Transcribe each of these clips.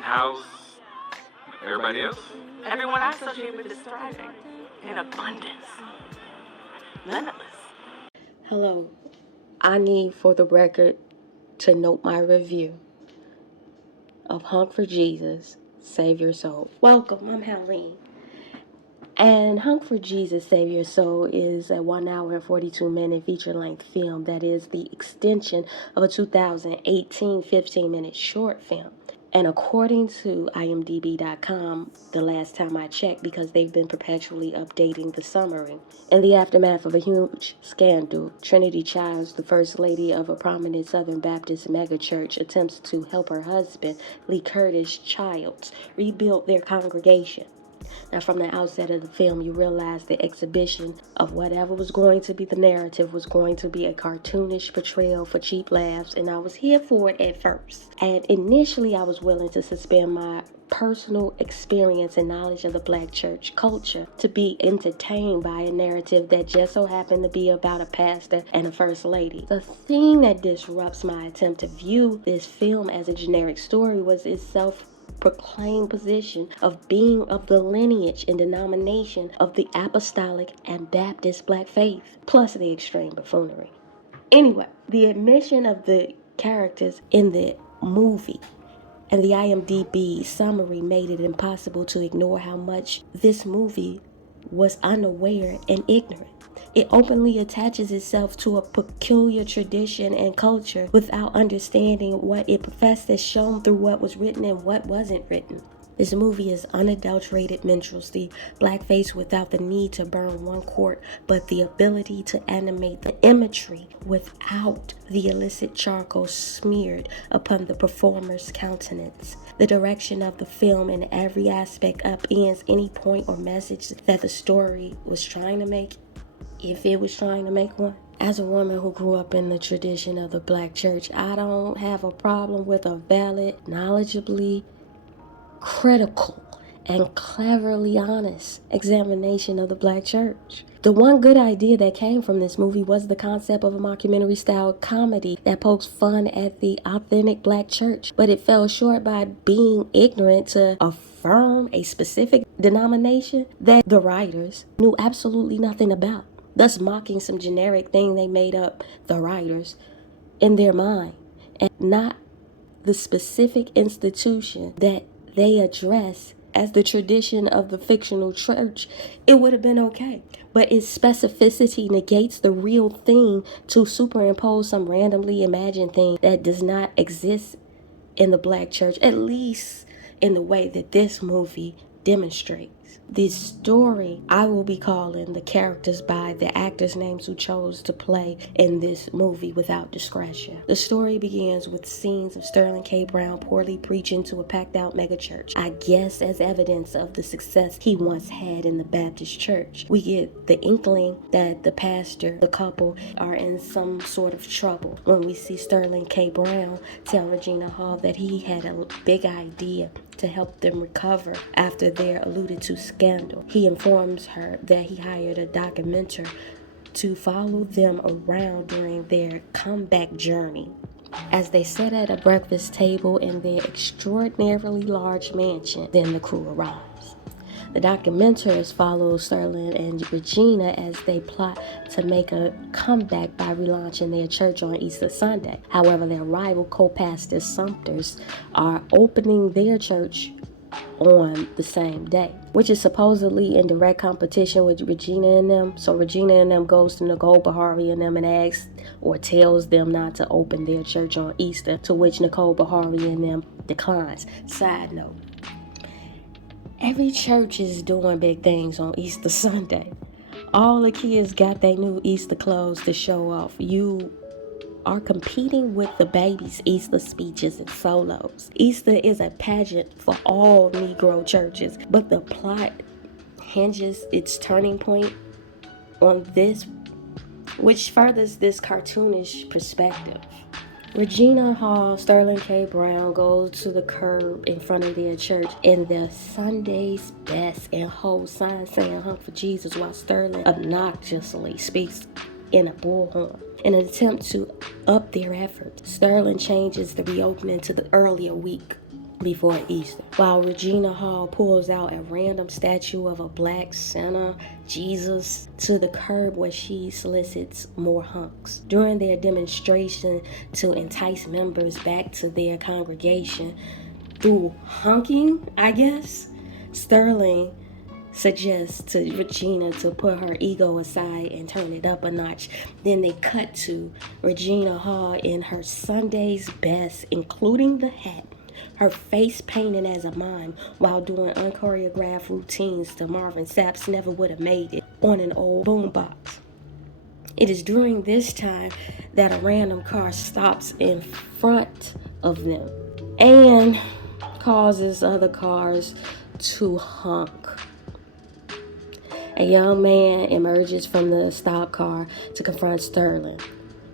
How's everybody else? Everyone I associate with is thriving in abundance. Limitless. Hello. I need for the record to note my review of Honk for Jesus, Save Your Soul. Welcome, I'm Helene. And Honk for Jesus, Save Your Soul is a 1 hour and 42-minute feature-length film that is the extension of a 2018 15-minute short film. And according to IMDb.com, the last time I checked, because they've been perpetually updating the summary, in the aftermath of a huge scandal, Trinity Childs, the first lady of a prominent Southern Baptist megachurch, attempts to help her husband, Lee Curtis Childs, rebuild their congregation. Now, from the outset of the film, you realize the exhibition of whatever was going to be the narrative was going to be a cartoonish portrayal for cheap laughs, and I was here for it at first. And initially, I was willing to suspend my personal experience and knowledge of the black church culture to be entertained by a narrative that just so happened to be about a pastor and a first lady. The thing that disrupts my attempt to view this film as a generic story was its self-proclaimed position of being of the lineage and denomination of the apostolic and Baptist black faith, plus the extreme buffoonery. Anyway, the admission of the characters in the movie and the IMDb summary made it impossible to ignore how much this movie was unaware and ignorant. It openly attaches itself to a peculiar tradition and culture without understanding what it professed as shown through what was written and what wasn't written. This movie is unadulterated minstrelsy, blackface without the need to burn one quart, but the ability to animate the imagery without the illicit charcoal smeared upon the performer's countenance. The direction of the film in every aspect upends any point or message that the story was trying to make, if it was trying to make one. As a woman who grew up in the tradition of the black church, I don't have a problem with a valid, knowledgeably critical, and cleverly honest examination of the black church. The one good idea that came from this movie was the concept of a mockumentary-style comedy that pokes fun at the authentic black church, but it fell short by being ignorant to affirm a specific denomination that the writers knew absolutely nothing about, thus mocking some generic thing they made up, the writers, in their mind, and not the specific institution that they address as the tradition of the fictional church. It would have been okay. But its specificity negates the real thing to superimpose some randomly imagined thing that does not exist in the black church, at least in the way that this movie demonstrates. The story, I will be calling the characters by the actors' names who chose to play in this movie without discretion. The story begins with scenes of Sterling K. Brown poorly preaching to a packed-out megachurch, I guess as evidence of the success he once had in the Baptist church. We get the inkling that the pastor, the couple, are in some sort of trouble when we see Sterling K. Brown tell Regina Hall that he had a big idea to help them recover after their alluded to scandal. He informs her that he hired a documenter to follow them around during their comeback journey. As they sit at a breakfast table in their extraordinarily large mansion, then the crew arrives. The documenters follow Sterling and Regina as they plot to make a comeback by relaunching their church on Easter Sunday. However, their rival co-pastors Sumters are opening their church on the same day, which is supposedly in direct competition with Regina and them. So Regina and them goes to Nicole Bahari and them and asks or tells them not to open their church on Easter, to which Nicole Bahari and them declines. Side note, every church is doing big things on Easter Sunday. All the kids got their new Easter clothes to show off. You are competing with the baby's Easter speeches and solos. Easter is a pageant for all Negro churches, but the plot hinges its turning point on this, which furthers this cartoonish perspective. Regina Hall, Sterling K. Brown goes to the curb in front of their church in their Sunday's best and hold signs saying "Honk for Jesus" while Sterling obnoxiously speaks in a bullhorn. In an attempt to up their efforts, Sterling changes the reopening to the earlier week before Easter, while Regina Hall pulls out a random statue of a black Santa Jesus to the curb where she solicits more hunks. During their demonstration to entice members back to their congregation through honking, I guess, Sterling suggests to Regina to put her ego aside and turn it up a notch. Then they cut to Regina Hall in her Sunday's best, including the hat, her face painted as a mime while doing unchoreographed routines to Marvin Sapp's Never Would Have Made It on an old boombox. It is during this time that a random car stops in front of them and causes other cars to honk. A young man emerges from the stopped car to confront Sterling.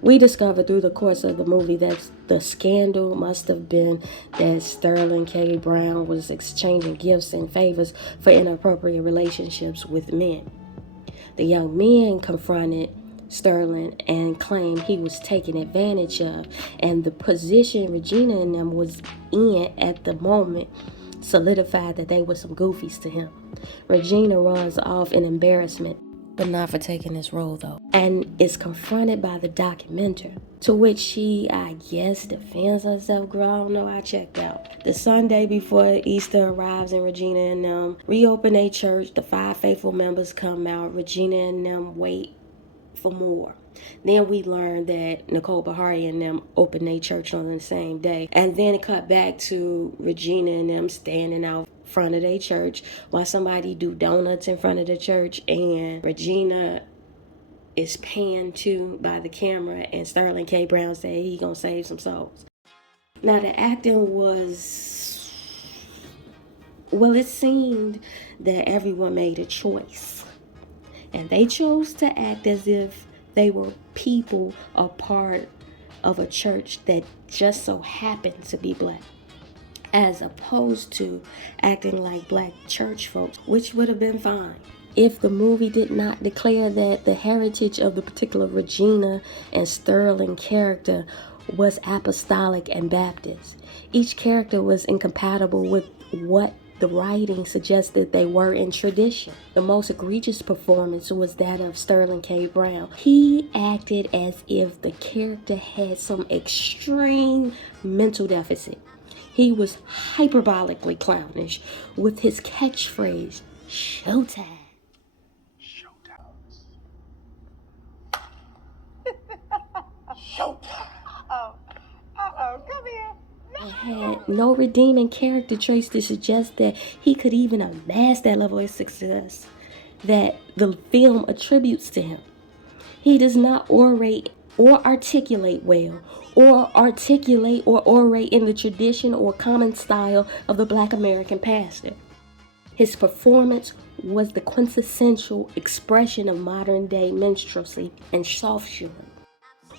We discover through the course of the movie that the scandal must have been that Sterling K. Brown was exchanging gifts and favors for inappropriate relationships with men. The young men confronted Sterling and claimed he was taken advantage of, and the position Regina and them was in at the moment solidified that they were some goofies to him. Regina runs off in embarrassment, but not for taking this role though, and is confronted by the documenter, to which she, I guess, defends herself. Girl, I don't know, I checked out. The Sunday before Easter arrives and Regina and them reopen a church. The 5 faithful members come out. Regina and them wait for more. Then we learn that Nicole Bahari and them opened their church on the same day. And then it cut back to Regina and them standing out front of their church while somebody do donuts in front of the church, and Regina is panned to by the camera, and Sterling K. Brown said he gonna save some souls. Now the acting was, well, it seemed that everyone made a choice, and they chose to act as if they were people a part of a church that just so happened to be black, as opposed to acting like black church folks, which would have been fine if the movie did not declare that the heritage of the particular Regina and Sterling character was apostolic and Baptist. Each character was incompatible with what the writing suggested they were in tradition. The most egregious performance was that of Sterling K. Brown. He acted as if the character had some extreme mental deficit. He was hyperbolically clownish with his catchphrase, "Showtime." Showtime. Come here. Had no redeeming character traits to suggest that he could even amass that level of success that the film attributes to him. He does not orate or articulate well, or articulate or orate in the tradition or common style of the Black American pastor. His performance was the quintessential expression of modern day minstrelsy and soft-shoeing,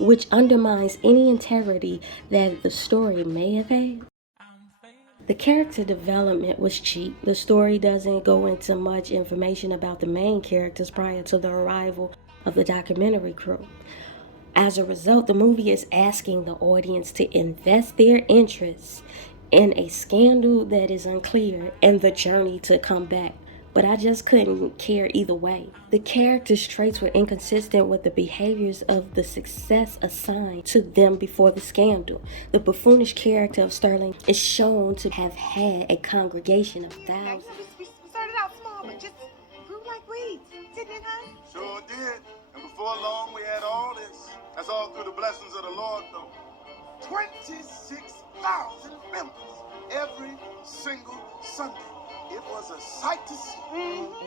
which undermines any integrity that the story may have had. The character development was cheap. The story doesn't go into much information about the main characters prior to the arrival of the documentary crew. As a result, the movie is asking the audience to invest their interests in a scandal that is unclear and the journey to come back. But I just couldn't care either way. The characters' traits were inconsistent with the behaviors of the success assigned to them before the scandal. The buffoonish character of Sterling is shown to have had a congregation of thousands. We started out small, but just grew like weeds. Didn't it, huh? Sure did. And before long, we had all this. That's all through the blessings of the Lord, though. 26,000 members every single Sunday. It was a sight to see.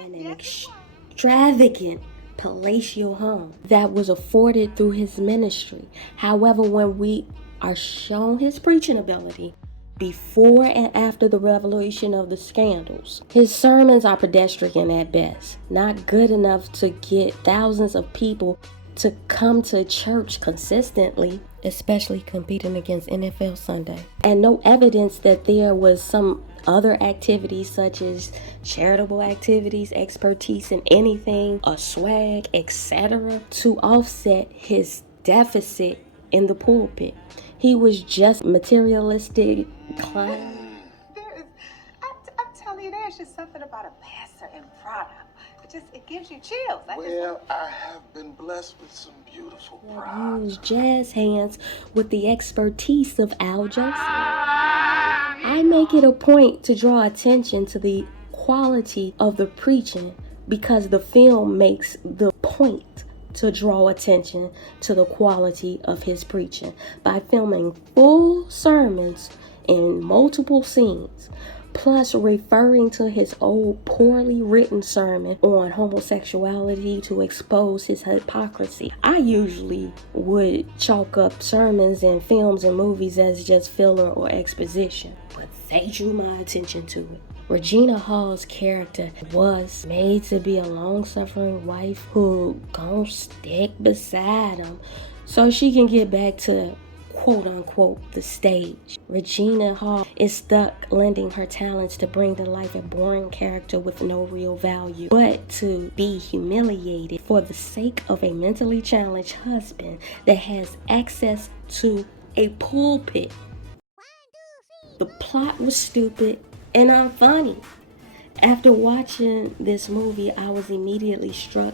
And an extravagant palatial home that was afforded through his ministry. However, when we are shown his preaching ability before and after the revelation of the scandals, his sermons are pedestrian at best, not good enough to get thousands of people to come to church consistently, especially competing against NFL Sunday. And no evidence that there was some other activities such as charitable activities, expertise in anything, a swag, etc. to offset his deficit in the pulpit. He was just materialistic clown. only that, it's just something about a pastor in product. It gives you chills. Well, I have been blessed with some beautiful Use brides. jazz hands with the expertise of Al Joseph. I make it a point to draw attention to the quality of the preaching because the film makes the point to draw attention to the quality of his preaching by filming full sermons in multiple scenes, plus referring to his old poorly written sermon on homosexuality to expose his hypocrisy. I usually would chalk up sermons and films and movies as just filler or exposition, but they drew my attention to it. Regina Hall's character was made to be a long-suffering wife who gon' stick beside him so she can get back to quote-unquote the stage. Regina Hall is stuck lending her talents to bring to life a boring character with no real value, but to be humiliated for the sake of a mentally challenged husband that has access to a pulpit. The plot was stupid and unfunny. After watching this movie, I was immediately struck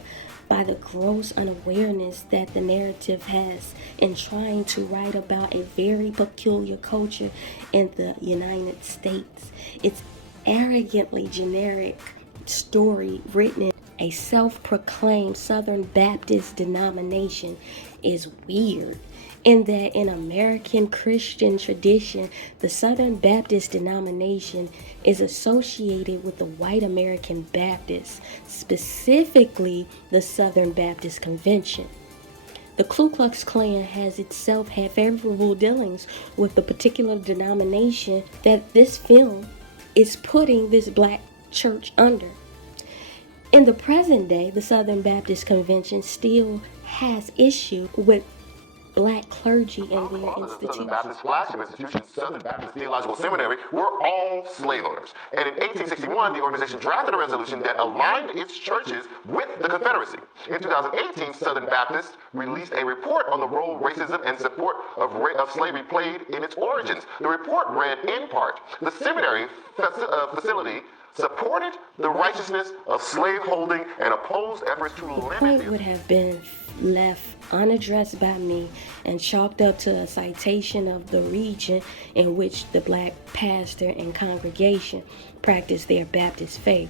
by the gross unawareness that the narrative has in trying to write about a very peculiar culture in the United States. It's arrogantly generic story written in a self-proclaimed Southern Baptist denomination is weird, in that in American Christian tradition, the Southern Baptist denomination is associated with the white American Baptists, specifically the Southern Baptist Convention. The Ku Klux Klan has itself had favorable dealings with the particular denomination that this film is putting this black church under. In the present day, the Southern Baptist Convention still has issue with black clergy in their institutions. Southern Baptist flagship institution, Southern Baptist Theological Seminary, were all slave owners. And in 1861, the organization drafted a resolution that aligned its churches with the Confederacy. In 2018, Southern Baptist released a report on the role racism and support of slavery played in its origins. The report read in part, the seminary facility supported the righteousness of slaveholding and opposed efforts to limit the point would have been left unaddressed by me and chalked up to a citation of the region in which the black pastor and congregation practiced their Baptist faith.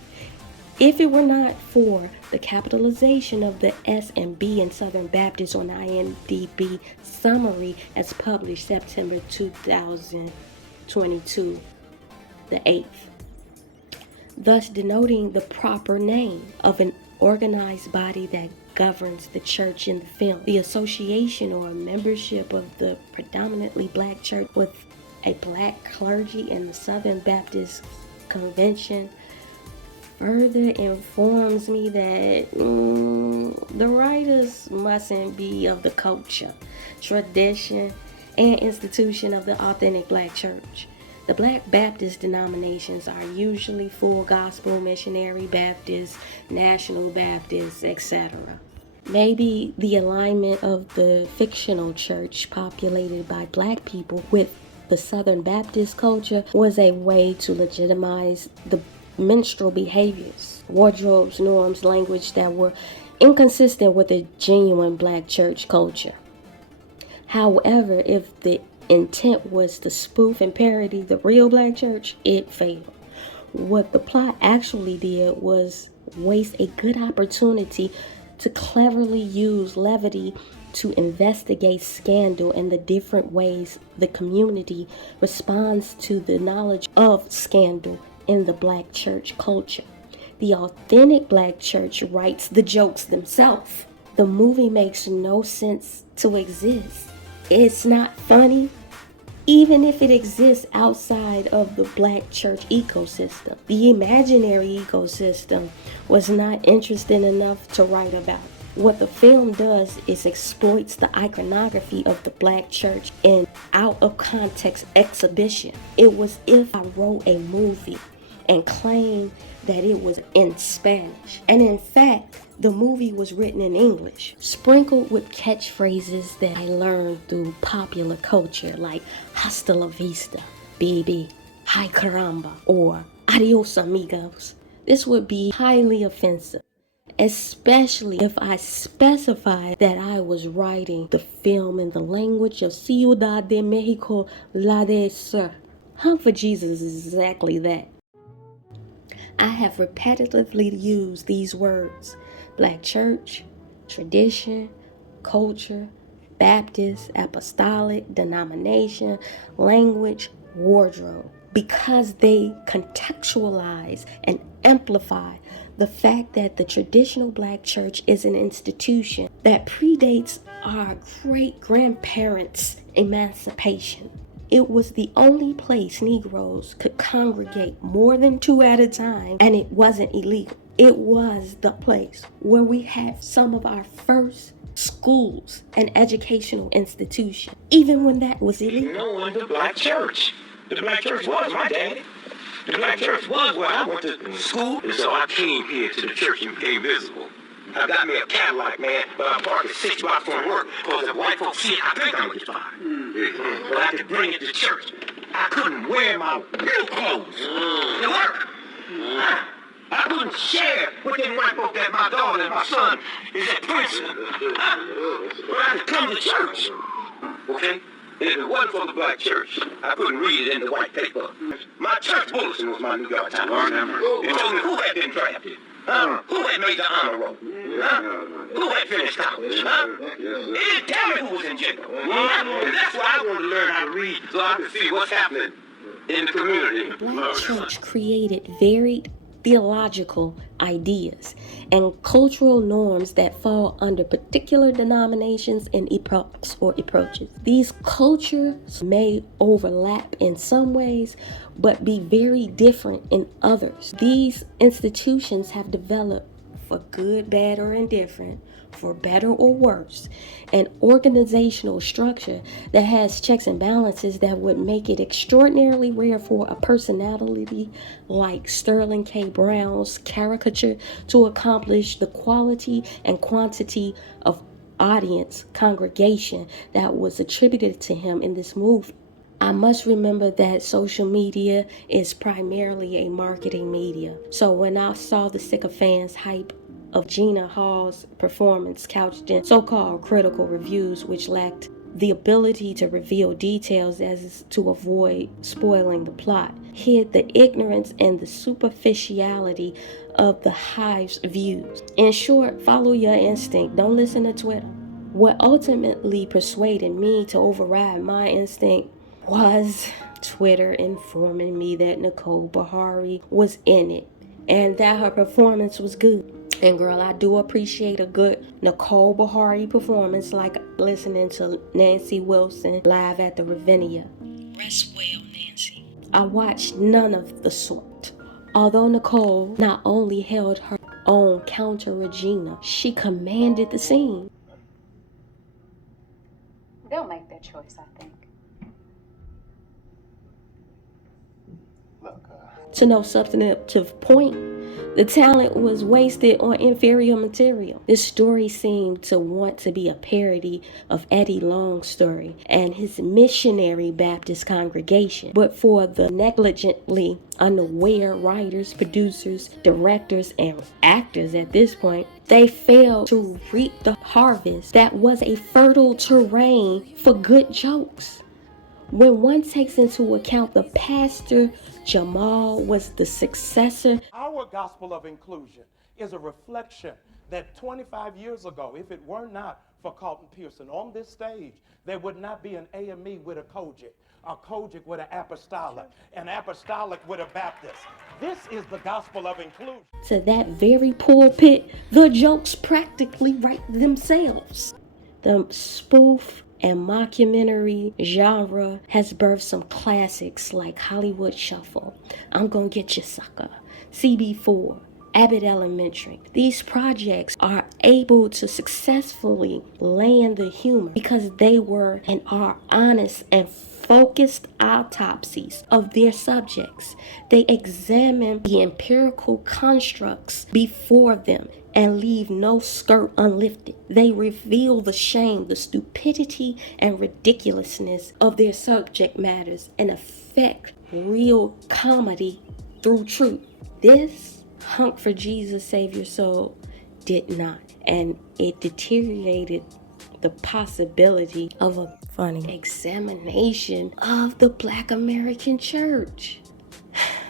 If it were not for the capitalization of the S and B in Southern Baptist on IMDb summary as published September 2022, the 8th, thus denoting the proper name of an organized body that governs the church in the film. The association or membership of the predominantly black church with a black clergy in the Southern Baptist Convention further informs me that the writers mustn't be of the culture, tradition, and institution of the authentic black church. The black Baptist denominations are usually full gospel, missionary Baptist, national Baptist, etc. Maybe the alignment of the fictional church populated by black people with the Southern Baptist culture was a way to legitimize the minstrel behaviors, wardrobes, norms, language that were inconsistent with the genuine black church culture. However, if the intent was to spoof and parody the real black church, it failed. What the plot actually did was waste a good opportunity to cleverly use levity to investigate scandal and the different ways the community responds to the knowledge of scandal in the black church culture. The authentic black church writes the jokes themselves. The movie makes no sense to exist. It's not funny, even if it exists outside of the black church ecosystem. The imaginary ecosystem was not interesting enough to write about. What the film does is exploits the iconography of the black church in out of context exhibition. It was if I wrote a movie and claimed that it was in Spanish. And in fact, the movie was written in English, sprinkled with catchphrases that I learned through popular culture like hasta la vista, baby, hi caramba, or Adios, amigos. This would be highly offensive, especially if I specified that I was writing the film in the language of Ciudad de Mexico, La de Sur. Honk for Jesus is exactly that. I have repetitively used these words: Black church, tradition, culture, Baptist, apostolic, denomination, language, wardrobe, because they contextualize and amplify the fact that the traditional Black church is an institution that predates our great grandparents' emancipation. It was the only place Negroes could congregate more than 2 at a time, and it wasn't illegal. It was the place where we had some of our first schools and educational institutions, even when that was illegal. Knowing the Black church. The Black church was my daddy. The Black church was where I went to school, and so I came here to the church and became visible. I got me a Cadillac, man, but I parked it 6 blocks from work, because if white folks see it, I think I'm gonna get fired. But I could bring it to church. I couldn't wear my real clothes to work. I couldn't share with them white folks that my daughter and my son is at Princeton. But I could come to church, okay? If it wasn't for the Black church, I couldn't read it in the white paper. My church bulletin was my New York Times. It told me who had been drafted. Who had made the honor roll? Who had finished college? It didn't tell me who was in jail. And that's why I wanted to learn how to read, so I could see what's happening in the community. Black church created varied theological ideas and cultural norms that fall under particular denominations and epochs or approaches. These cultures may overlap in some ways, but be very different in others. These institutions have developed, for good, bad, or indifferent, for better or worse, an organizational structure that has checks and balances that would make it extraordinarily rare for a personality like Sterling K. Brown's caricature to accomplish the quality and quantity of audience congregation that was attributed to him in this movie. I must remember that social media is primarily a marketing media. So when I saw the sycophants hype of Gina Hall's performance couched in so-called critical reviews which lacked the ability to reveal details as to avoid spoiling the plot, hid the ignorance and the superficiality of the Hive's views. In short, follow your instinct. Don't listen to Twitter. What ultimately persuaded me to override my instinct was Twitter informing me that Nicole Bahari was in it and that her performance was good. And girl, I do appreciate a good Nicole Bahari performance, like listening to Nancy Wilson live at the Ravinia. Rest well, Nancy. I watched none of the sort. Although Nicole not only held her own counter Regina, she commanded the scene. They'll make their choice, I think. To no substantive point, the talent was wasted on inferior material. This story seemed to want to be a parody of Eddie Long's story and his missionary Baptist congregation. But for the negligently unaware writers, producers, directors, and actors at this point, they failed to reap the harvest that was a fertile terrain for good jokes. When one takes into account the pastor Jamal was the successor. Our gospel of inclusion is a reflection that 25 years ago, if it were not for Carlton Pearson on this stage, there would not be an AME with a Kojic with an apostolic with a Baptist. This is the gospel of inclusion. To that very pulpit, the jokes practically write themselves. The spoof and mockumentary genre has birthed some classics like Hollywood Shuffle, I'm Gonna Get You Sucker, CB4, Abbott Elementary. These projects are able to successfully land the humor because they were and are honest and focused autopsies of their subjects. They examine the empirical constructs before them and leave no skirt unlifted. They reveal the shame, the stupidity, and ridiculousness of their subject matters and affect real comedy through truth. This Honk for Jesus, Save Your Soul did not. And it deteriorated the possibility of a funny examination of the Black American church.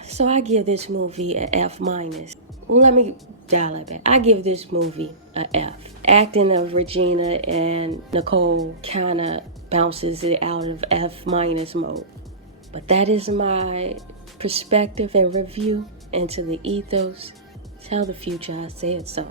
So I give this movie an F minus. Let me dial it back. I give this movie an F. Acting of Regina and Nicole kind of bounces it out of F minus mode. But that is my perspective and review into the ethos. Tell the future I said so.